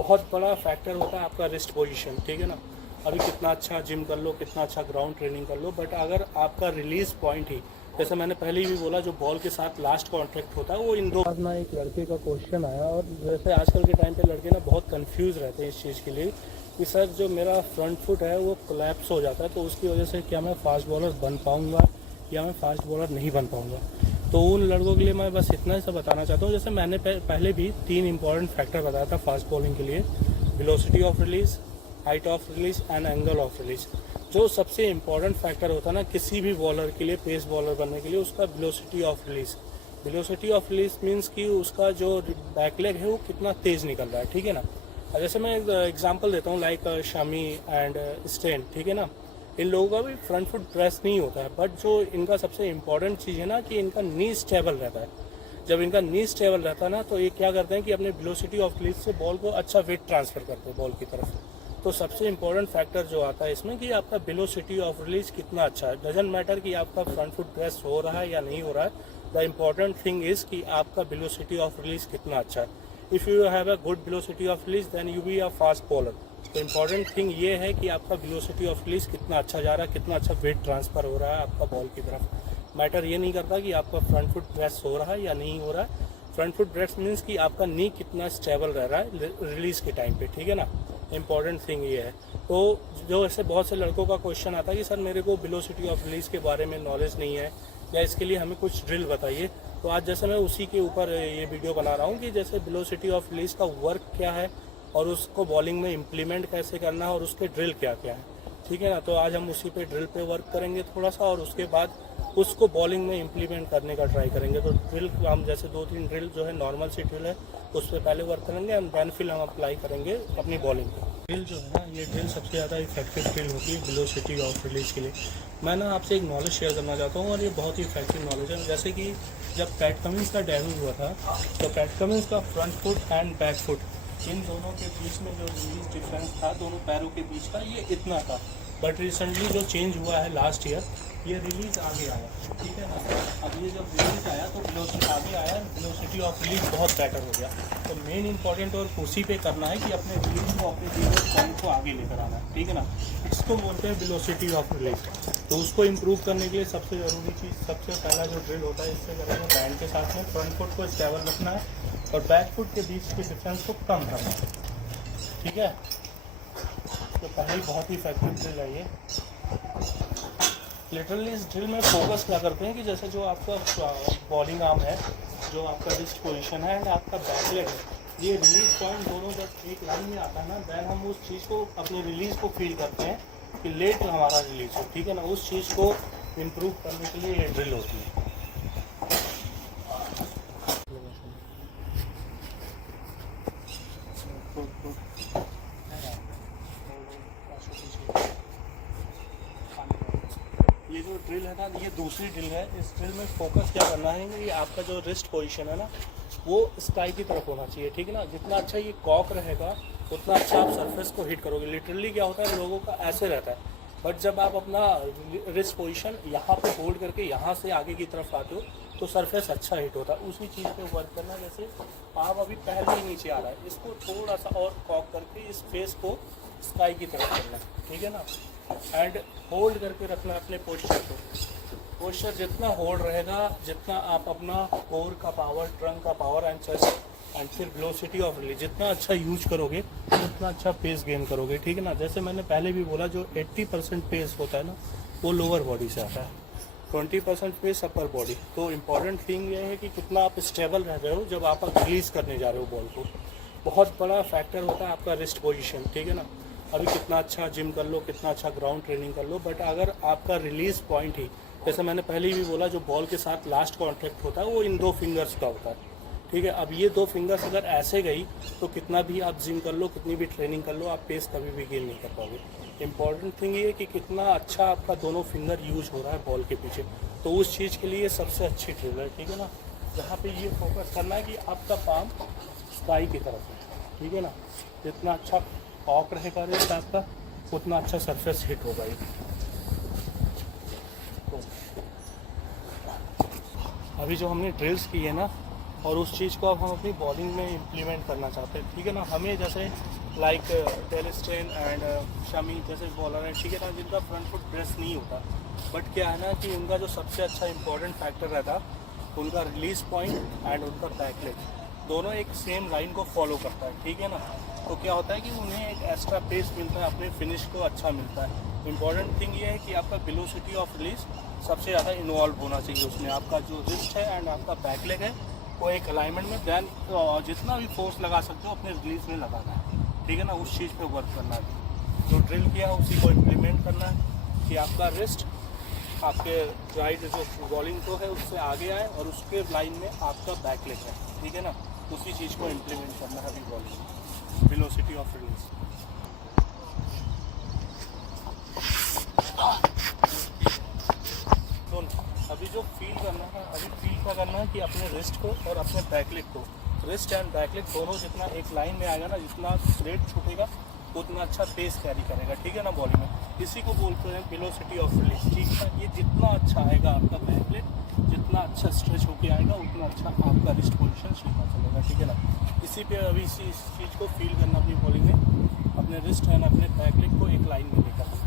बहुत बड़ा फैक्टर होता है आपका रिस्ट पोजीशन, ठीक है ना। अभी कितना अच्छा जिम कर लो, कितना अच्छा ग्राउंड ट्रेनिंग कर लो, बट अगर आपका रिलीज पॉइंट ही, जैसे मैंने पहले भी बोला, जो बॉल के साथ लास्ट कॉन्टैक्ट होता है वो इन दो। ना एक लड़के का क्वेश्चन आया, और जैसे आजकल के टाइम पे लड़के ना बहुत कंफ्यूज रहते हैं इस चीज़ के लिए कि सर जो मेरा फ्रंट फुट है वो कोलैप्स हो जाता है, तो उसकी वजह से क्या मैं फास्ट बॉलर बन पाऊँगा या मैं फास्ट बॉलर नहीं बन पाऊँगा। तो उन लड़कों के लिए मैं बस इतना ही सा बताना चाहता हूँ, जैसे मैंने पहले भी 3 इंपॉर्टेंट फैक्टर बताया था फास्ट बॉलिंग के लिए: velocity of release, height of release and angle of release. जो सबसे इम्पॉर्टेंट फैक्टर होता है ना किसी भी बॉलर के लिए, पेस बॉलर बनने के लिए, उसका velocity of release. Velocity of release means कि उसका जो बैकलेग है वो कितना तेज़ निकल रहा है, ठीक है ना। जैसे मैं एग्जांपल देता हूँ, लाइक शमी एंड स्टेन, ठीक है ना। इन लोगों का भी फ्रंट फुट प्रेस नहीं होता है, बट जो इनका सबसे इम्पॉर्टेंट चीज़ है ना कि इनका नी स्टेबल रहता है। जब इनका नी स्टेबल रहता है ना तो ये क्या करते हैं कि अपने वेलोसिटी ऑफ रिलीज से बॉल को अच्छा वेट ट्रांसफ़र करते हैं बॉल की तरफ। तो सबसे इम्पोर्टेंट फैक्टर जो आता है इसमें कि आपका वेलोसिटी ऑफ रिलीज कितना अच्छा है। डजंट मैटर कि आपका फ्रंट फुट प्रेस हो रहा है या नहीं हो रहा है, द इम्पॉर्टेंट थिंग इज़ कि आपका वेलोसिटी ऑफ रिलीज कितना अच्छा है। If you have a good velocity of release then you be a fast bowler. तो इम्पॉर्टेंट थिंग ये है कि आपका वेलोसिटी ऑफ रिलीज कितना अच्छा जा रहा है, कितना अच्छा वेट ट्रांसफ़र हो रहा है आपका बॉल की तरफ। मैटर ये नहीं करता कि आपका फ्रंट फुट प्रेस हो रहा है या नहीं हो रहा है। फ्रंट फुट प्रेस मीन्स कि आपका नी कितना स्टेबल रह रहा है रिलीज़ के टाइम पे, ठीक है ना। इम्पॉर्टेंट थिंग ये है। तो जो ऐसे बहुत से लड़कों का क्वेश्चन आता है कि सर मेरे को वेलोसिटी ऑफ रिलीज़ के बारे में नॉलेज नहीं है, या इसके लिए हमें कुछ ड्रिल बताइए। तो आज जैसे मैं उसी के ऊपर ये वीडियो बना रहा हूँ कि जैसे वेलोसिटी ऑफ रिलीज़ का वर्क क्या है और उसको बॉलिंग में इम्प्लीमेंट कैसे करना है और उसके ड्रिल क्या क्या है, ठीक है ना। तो आज हम उसी पे ड्रिल पे वर्क करेंगे थोड़ा सा, और उसके बाद उसको बॉलिंग में इम्प्लीमेंट करने का ट्राई करेंगे। तो ड्रिल हम जैसे 2-3 ड्रिल जो है नॉर्मल सी ड्रिल है उस पर पहले वर्क करेंगे एंड देन फिर हम अप्लाई करेंगे अपनी बॉलिंग पे। ड्रिल जो है ना, ये ड्रिल सबसे ज़्यादा इफेक्टिव ड्रिल होती है वेलोसिटी ऑफ रिलीज के लिए। मैं ना आपसे एक नॉलेज शेयर करना चाहता हूँ, और ये बहुत ही इफेक्टिव नॉलेज है। जैसे कि जब पैट कमिंस का डेब्यू हुआ था, तो पैट कमिंस का front foot and back foot, इन दोनों के बीच में जो रिलीज डिफरेंस था दोनों पैरों के बीच का, ये इतना था। बट रिसेंटली जो चेंज हुआ है लास्ट ईयर, ये रिलीज आगे आया, ठीक है ना। अब ये जब रिलीज आया तो वेलोसिटी आगे आया, वेलोसिटी ऑफ रिलीज बहुत बेटर हो गया। तो मेन इंपॉर्टेंट और उसी पे करना है कि अपने रिलीज को, अपने रिलीज पॉइंट को आगे लेकर आना है, ठीक है ना। इसको बोलते हैं वेलोसिटी ऑफ रिलीज। तो उसको इम्प्रूव करने के लिए सबसे ज़रूरी चीज़, सबसे पहला जो ड्रिल होता है, इससे करेंगे बैंड के साथ में फ्रंट फुट को स्टेबल रखना है और बैक फुट के बीच के डिफरेंस को कम करना है, ठीक है। तो पहले बहुत ही इफेक्टिव ड्रिल है ये। लिटरली इस ड्रिल में फोकस क्या करते हैं कि जैसे जो आपका बॉलिंग आर्म है, जो आपका रिस्ट पोजीशन है एंड आपका बैक लेग है, ये रिलीज पॉइंट दोनों जब एक लाइन में आता है ना, देन हम उस चीज़ को, अपने रिलीज को फील करते हैं कि लेट हमारा रिलीज हो, ठीक है ना। उस चीज़ को इम्प्रूव करने के लिए ये ड्रिल होती है। ये जो ड्रिल है ना, ये दूसरी ड्रिल है। इस ड्रिल में फोकस क्या करना है कि आपका जो रिस्ट पोजीशन है ना, वो स्काई की तरफ होना चाहिए, ठीक है ना। जितना अच्छा ये कॉक रहेगा उतना अच्छा आप सरफेस को हिट करोगे। लिटरली क्या होता है, लोगों का ऐसे रहता है, बट जब आप अपना रिस्ट पोजीशन यहाँ पे होल्ड करके यहाँ से आगे की तरफ आते हो तो सरफेस अच्छा हिट होता है। उसी चीज़ पे वर्क करना। जैसे आप अभी पहले ही नीचे आ रहा है, इसको थोड़ा सा और कॉक करके इस फेस को स्काई की तरफ करना, ठीक है ना। एंड होल्ड करके रखना अपने पोस्चर को। पोस्चर जितना होल्ड रहेगा, जितना आप अपना कोर का पावर, ट्रंक का पावर एंड चेस्ट एंड फिर वेलोसिटी ऑफ रिलीज जितना अच्छा यूज करोगे उतना अच्छा पेस गेन करोगे, ठीक है ना। जैसे मैंने पहले भी बोला, जो 80% पेस होता है ना, वो लोअर बॉडी से आता है, 20% पेस अपर बॉडी। तो इम्पॉर्टेंट थिंग ये है कि कितना आप स्टेबल रह रहे हो जब आप रिलीज़ करने जा रहे हो बॉल को। बहुत बड़ा फैक्टर होता है आपका रिस्ट पोजीशन, ठीक है ना। अभी कितना अच्छा जिम कर लो, कितना अच्छा ग्राउंड ट्रेनिंग कर लो, बट अगर आपका रिलीज़ पॉइंट ही, जैसे मैंने पहले भी बोला, जो बॉल के साथ लास्ट कॉन्टैक्ट होता है वो इन 2 फिंगर्स का होता है, ठीक है। अब ये 2 फिंगर्स अगर ऐसे गई तो कितना भी आप जिम कर लो, कितनी भी ट्रेनिंग कर लो, आप पेस कभी भी गेन नहीं कर पाओगे। इंपॉर्टेंट थिंग ये है कि कितना अच्छा आपका दोनों फिंगर यूज हो रहा है बॉल के पीछे। तो उस चीज़ के लिए सबसे अच्छी ड्रिल है, ठीक है ना। जहाँ पे ये फोकस करना है कि आपका पाम स्काई की तरफ है, ठीक है ना। जितना अच्छा कॉक रहेगा रेस्ट आपका, उतना अच्छा सरफेस हिट होगा ये। तो अभी जो हमने ड्रिल्स की है ना, और उस चीज़ को अब हम अपनी बॉलिंग में इम्प्लीमेंट करना चाहते हैं, ठीक है ना। हमें जैसे like Dale stain and Shami जैसे बॉलर हैं, ठीक है ना, जिनका फ्रंट फुट प्रेस नहीं होता, बट क्या है ना कि उनका जो सबसे अच्छा इंपॉर्टेंट फैक्टर रहता उनका रिलीज पॉइंट एंड उनका बैक लेग, दोनों एक सेम लाइन को फॉलो करता है, ठीक है ना। तो क्या होता है कि उन्हें एक एक्स्ट्रा पेस मिलता है, अपने फिनिश को अच्छा मिलता है। इंपॉर्टेंट थिंग ये है कि आपका वेलोसिटी ऑफ रिलीज सबसे ज़्यादा इन्वॉल्व होना चाहिए उसमें। आपका जो रिस्ट है एंड आपका बैक लेग है वो एक अलाइनमेंट में, दैन जितना भी फोर्स लगा सकते हो अपने रिलीज में लगाना है, ठीक है ना। उस चीज़ पे वर्क करना है, जो ड्रिल किया उसी को इम्प्लीमेंट करना है कि आपका रिस्ट आपके राइट जो बॉलिंग को है उससे आगे आए और उसके लाइन में आपका बैक लेग है, ठीक है ना। उसी चीज़ को इम्प्लीमेंट करना है अभी बॉलिंग में, वेलोसिटी ऑफ रिलीज। तो अभी जो फील करना है, अभी फील क्या करना है कि अपने रिस्ट को और अपने बैक लेग को, रिस्ट एंड बैक लेग दोनों जितना एक लाइन में आएगा ना, जितना स्ट्रेट छूटेगा उतना अच्छा पेस कैरी करेगा, ठीक है ना बॉलिंग में। इसी को बोलते हैं वेलोसिटी ऑफ रिलीज, ठीक है। ये जितना अच्छा आएगा आपका बैक लेग, जितना अच्छा स्ट्रेच होके आएगा उतना अच्छा आपका रिस्ट पोजीशन सीखना चलेगा, ठीक है ना। इसी पे अभी इस चीज़ को फील करना अपनी बॉलिंग में, अपने रिस्ट एंड अपने बैक लेग को एक लाइन में लेकर।